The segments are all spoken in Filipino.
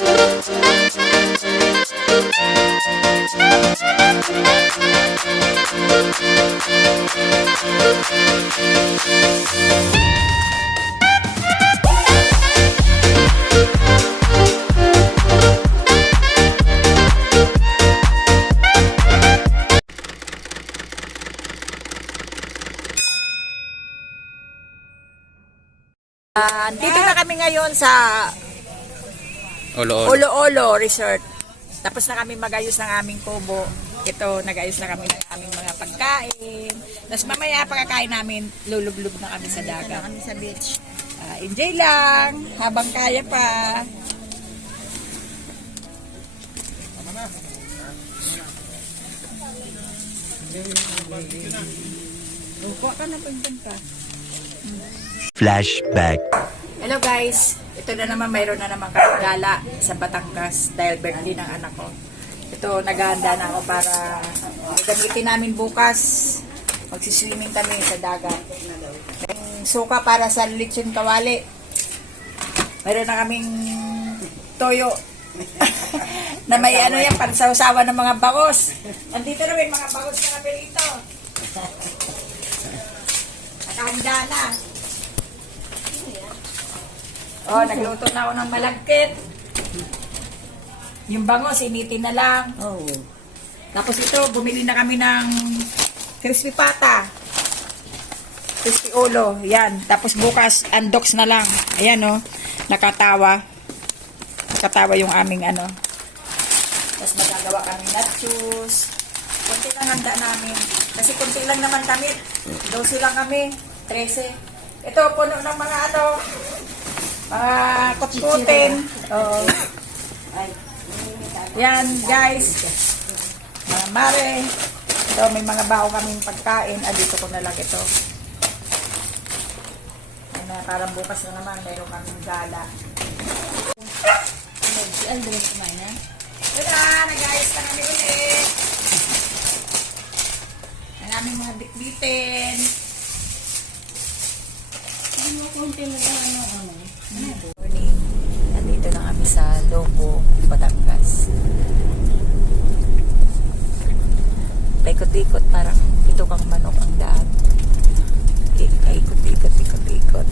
Dito na kami ngayon sa Olo-Olo Resort. Tapos na kami magayos ng aming kubo. Ito, nagayos na kami ng aming mga pagkain. Tapos mamaya pagkakain namin, lulublob na kami sa dagat. Na kami sa beach. Enjoy lang, habang kaya pa. Kuha ka na pa. Flashback. Hello guys, ito na naman, mayroon na naman kami gala sa Batangas dahil birthday ng anak ko. Ito, naghahanda na ako para gagamitin namin bukas. Magsiswimming kami sa dagat. May suka para sa lechon kawali. Mayroon na kaming toyo na may ano yan, para sa usawa ng mga bagos. Nandito na may mga bagos na kami rito. Nakahanda na. Oh, nagluto na ako ng malagkit. Yung bangos, initin na lang. Oh. Tapos ito, bumili na kami ng crispy pata. Crispy ulo. Yan. Tapos bukas, undox na lang. Ayan, oh. Nakatawa. Nakatawa yung aming ano. Tapos magagawa kami nachos. Kunti lang handa namin. Kasi kunti lang naman kami. 12 lang kami. 13. Ito, puno ng mga ano, mga kutkutin. Oo. Yan, guys. Mga mare. Ito, may mga bao kaming pagkain. Dito ko na lang ito. Ano, parang bukas na naman, mayroon kaming gala. Si Andres kumain na? Tada! Nag-ayos na kami ulit. Ang aming mga bitbitin. Ano, konti na lang ano. Morning. Nandito na kami sa Lobo, Batangas. Paikot-ikot, parang ito kang manok ang daan. Ikot-ikot.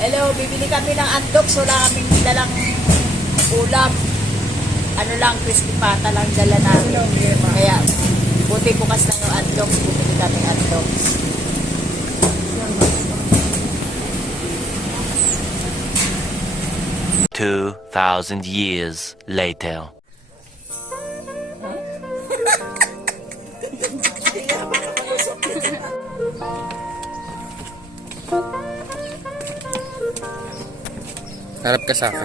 Hello, bibili kami ng undox. Wala kaming dalang ulam. Ano lang, crispy pata lang dala namin. Kaya, buti bukas lang yung undox. Bibili kami undox. 2,000 years later. Harap ka sa akin.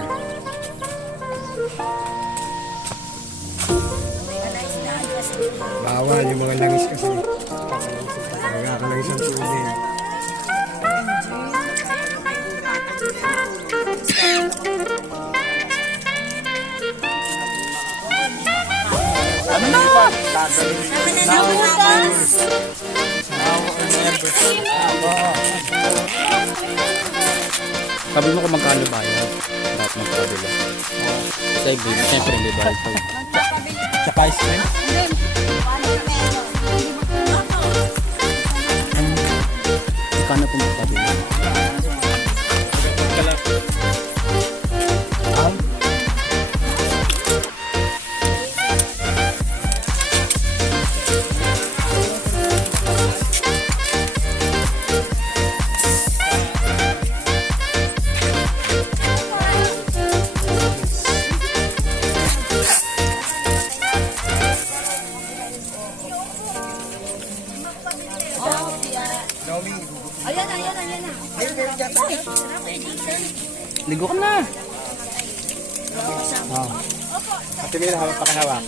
Bawal yung mga langis kasi. Magkakalangis ang tubig. Ano na? Sabi mo kung magkano ba yun? Dapat magkabila. Sa ibig, siyempre may bayad pa yun. Sa ice cream? Magkano po magkabila? Ligo ka na. Ate Mira, hawak pa kang hawak.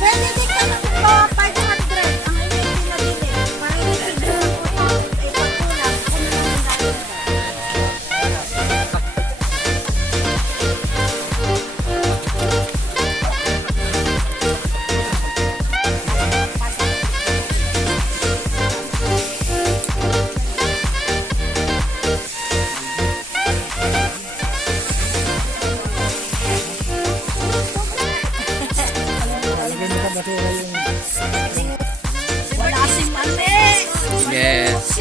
Pwede din ka ng 500. Ang hindi pinabili. Para hindi siguro po ay pagkulang. Ano naman tayo? Wala kasing mali. Yes.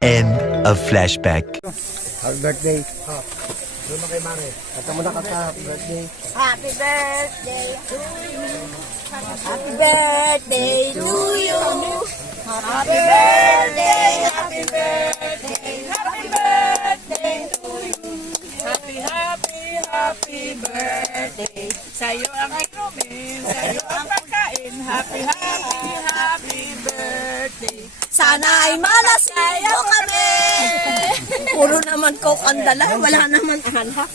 End of flashback. Happy birthday. Doon kay Mare. Kata mo na ka happy birthday. Happy birthday to you. Happy birthday to you. Happy birthday, happy birthday, happy birthday to you. Happy, happy, happy birthday. Sa'yo ang inumin, sa'yo ang pagkain. Happy, happy, happy birthday. Sana ay malasing mo kami. Puro naman coke ang dala, wala naman alak.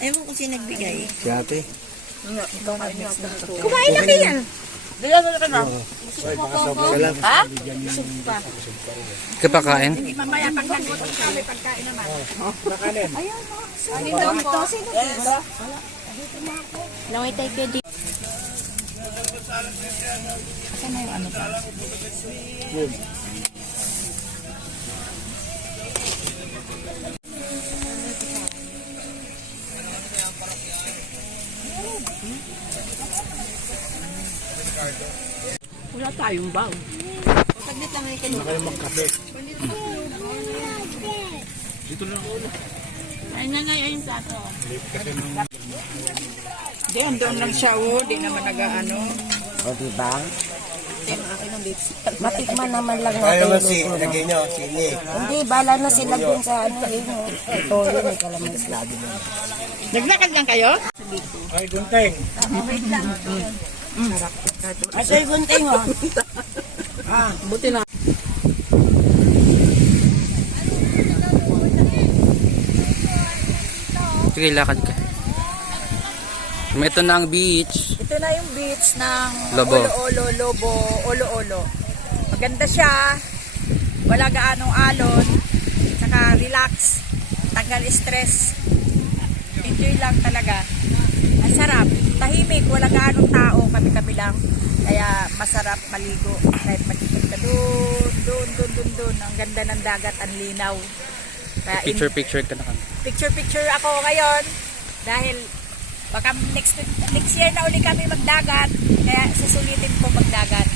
Ewan ko sino nagbigay. Si ate. Kumain na kaya. Diyan mo ka na. Salam. Ha? Kapakain? Mamaya pagkagutom ka, may pagkain naman. Nakanin. Langay tayo kayo dito. Saan na yung ano pa? Wala tayong bang. Saglit lang ay kayo. Kayo magkape. Ay nanay, ayun sa ato. Di, andun lang siya, oh. Di naman nag-ano. O, diba? Matikman naman lang Kaya natin. naman si, lagay nyo, sili. Hindi, bala na sila dun sa ano yun. Ito yun, may kalamansi. Naglakad lang kayo? Ay, Gunteng. Ay, sir, gunting mo. Buti na. Sige, lakad ka. Ito na ang beach. Ito na yung beach ng Lobo. Olo-Olo. Maganda siya. Wala gaanong alon. Saka relax. Tanggal stress. Enjoy lang talaga. Ang sarap. Tahimik. Wala gaanong tao. Kami-kami lang. Kaya masarap maligo. Kahit magiging ka doon. Ang ganda ng dagat. Ang linaw. Kaya Picture ka na kami. picture ako ngayon. Dahil baka next year na uli kami magdagat. Kaya susulitin ko magdagat.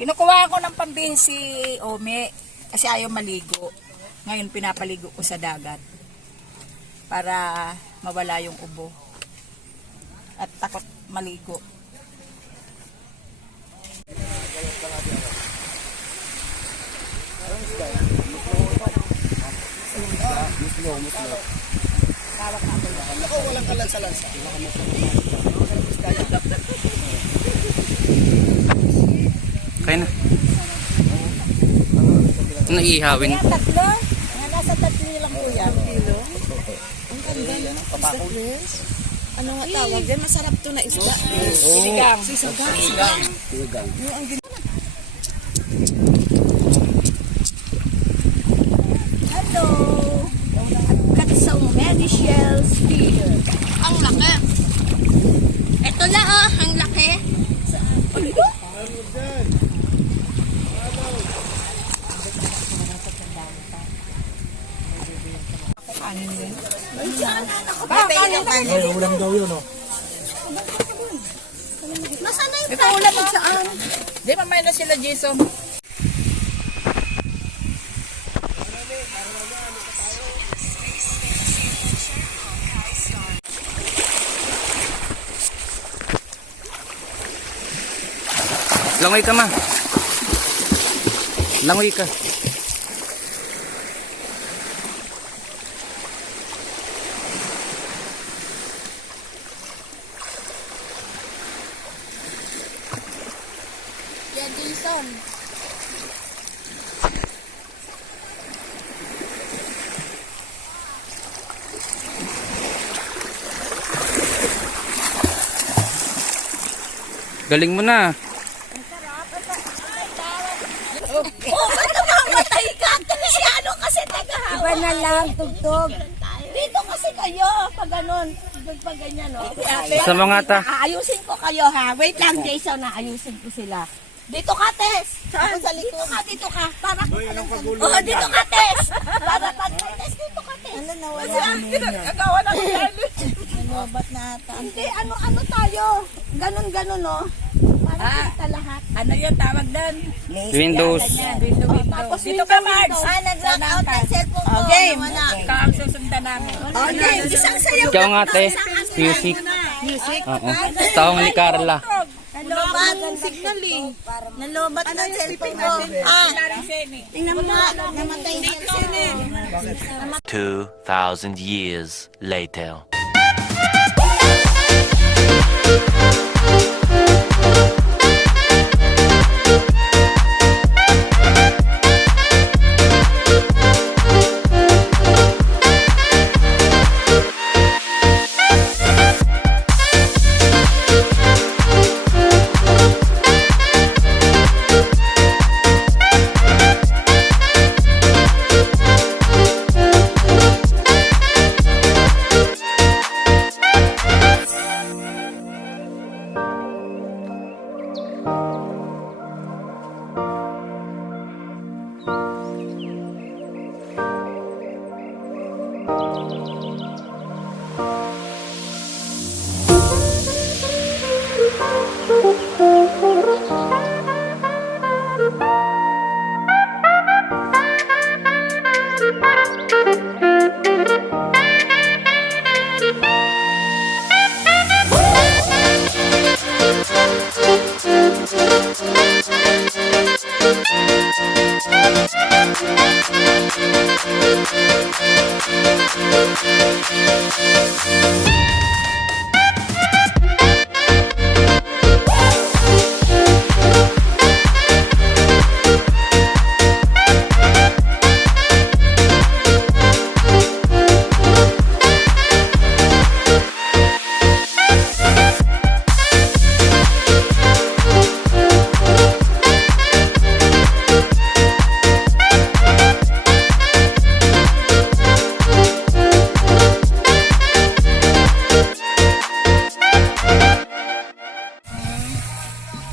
Kinukuha ko ng pambihis si Ome kasi ayaw maligo. Ngayon pinapaligo ko sa dagat para mawala yung ubo at takot maligo. Walang kalansa-lansa. Kaya na. Naihawin. Kaya tatlo? Nasa tatlo lang po yan. Kilo? Ang ganda na. Isda fresh? Ano nga tawag yan? Masarap to na isda. Sinigang. Tigang. daw yun, oh. Nasaan na yung Ito ulam mo. saan? Di, mamaya na sila, Jason. Langoy ka, ma. Langoy ka. Yan, Jason. Galing mo na. Oh, ba't namamatay ka? Si ano kasi tagahawa. Iba na lang, tugtog. Dito kasi kayo, pag ganun. Pag ganyan, no? Sa mga ta. Aayusin ko kayo, ha? Wait lang, Jason, aayusin ko sila. Dito ka, Tess. Ako sa likod. Dito ka. Para oh, dito ka, Tess. Para pag Tess, dito ka, Tess. Ano na, wala. Agawa na ko tayo. Ba't na ata? Hindi, ano tayo? Ganun, no? Para kita lahat. Ano yung tawag doon? Windows. Tapos Dito ka, Marge. nag-lock out ng cellphone ko. Okay. Wala. Ikaw ang susundan namin. Okay, isang sayaw. Ikaw nga, te. Music. Oo. Taong ni Carla. Nalobat ang signal eh. Nalobat na ang cellphone ko. Tingnan mo nga. Namatay na yung cellphone. 2,000 years later.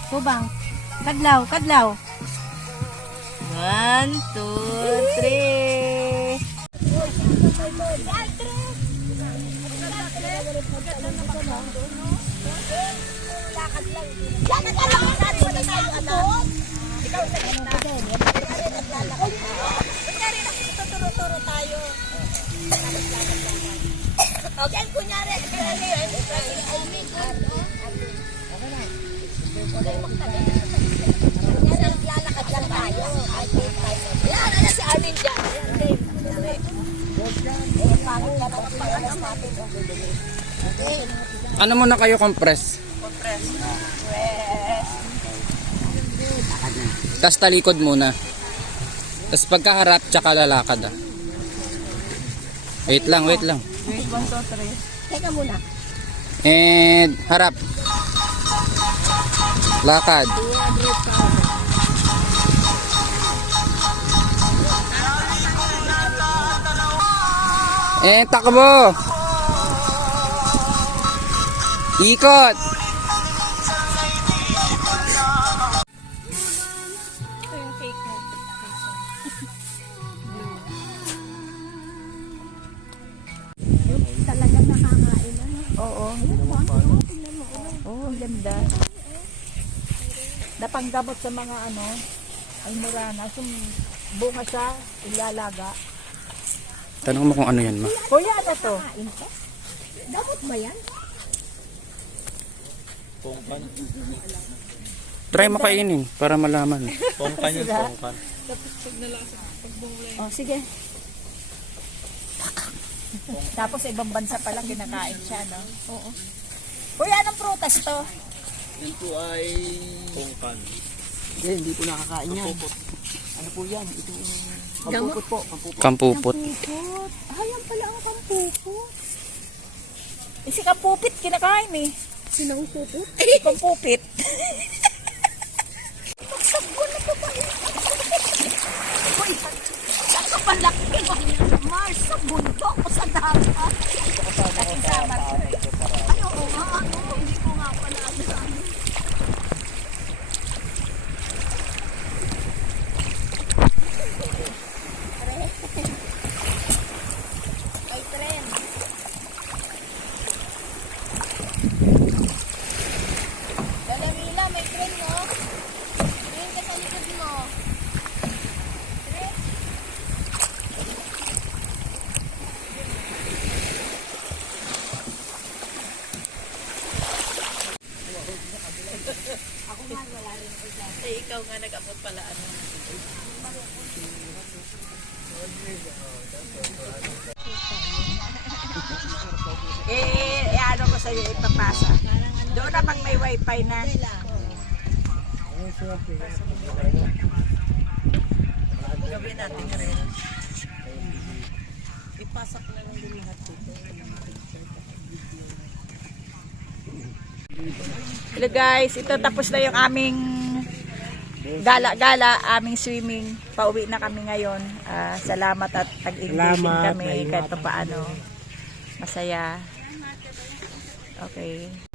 Kubang. Kadlaw. 1, 2, 3. Tuturo tayo. Okay, kunyari. Lalakad lang tayo. Yan, ano si Armin dyan? Ano muna kayo compress? Tapos talikod muna. Tapos pagkaharap, tsaka lalakad ah. Wait lang. Teka muna. And harap. Lakad. And takbo. Ikot. Oh, ang ganda. Napanggamot sa mga ano, almoranas. Yung bunga siya, ilalaga. Tanong mo kung ano yan, ma. Kuya, ano to? Damot ba yan? Try mo kainin para malaman. Oh, sige. Tapos ibang bansa pa lang kinakain siya, no? Oo. Kuya, anong prutas to? Hindi, hindi po nakakain yan. Ano po yan? Ito pampupot po. Pampupot. Kampupot. Kampupot. Ayan pala ang kampupot. Eh, si Kampupit kinakain eh. Sinang pupot? Kampupit. Magsabon na po ba yun? Uy, saan ka palaki? Mars, sa bundok o sa dagat? Nakisama siya eh. Ay, oo nga, ano? Hindi ko nga pala ano. Ay, tren. Dalamila, may tren, no? Tren ka sa likod mo. Tren. Ikaw nga nag-abot pala ano. Ano ko sa'yo ipapasa. Doon na pag may wifi na. Gawin natin rin. Ipasok na lang din lahat dito. Hello guys, ito tapos na yung aming gala-gala, aming swimming. Pauwi na kami ngayon. Salamat at tag-enjoy din kami kahit pa paano. Masaya. Okay.